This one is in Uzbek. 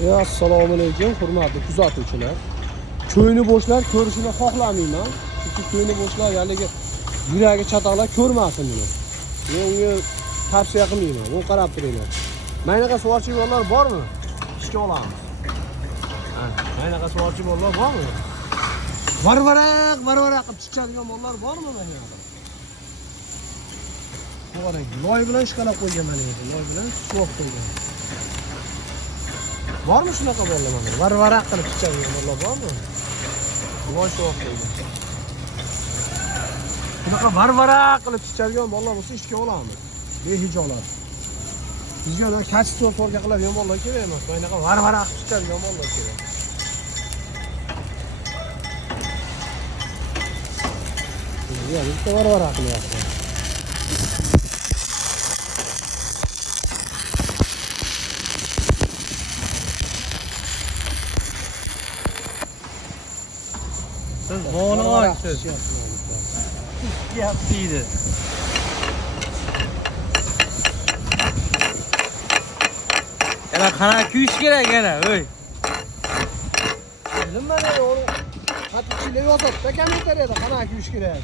Assalomu alaykum, hurmatli kuzatuvchilar. Ko'yni bo'shlar ko'rishini xohlamayman. Chunki ko'yni bo'shlar haligi yuragi chatoqlar ko'rmasin buni. Men unga tavsiya qilmayman. Bu qarab turinglar. Maynaqa suvarchi bolalar bormi? Ishga olamiz. Ha, maynaqa suvarchi bolalar bormi? Varvaraq qilib chiqadigan bolalar bormi mana yoqda? Bu qarang, loy bilan ishqalab qo'ygan mana endi. Loy bilan suvoq qo'ygan. Bormi shunaqa bolalar mana? Varvaraq qilib chiqadigan bolalar bormi? Loy suvoq qo'ygan. Bunaqa varvaraq qilib chiqadigan bolalar bo'lsa ishga olamiz. Behijolat. Bizga ular kачество forga qiladigan bolalar kerak emas. Bunaqa varvaraq qilib chiqadigan bolalar kerak. Ya, bitta varvaraq qilyapti. Siz boni oysiz. Gap deydi. Yana qanaqa kuyish kerak yana, o'y. Nima dedi, uni xatchilik yozadi, kommentariyada qanaqa kuyish kerak.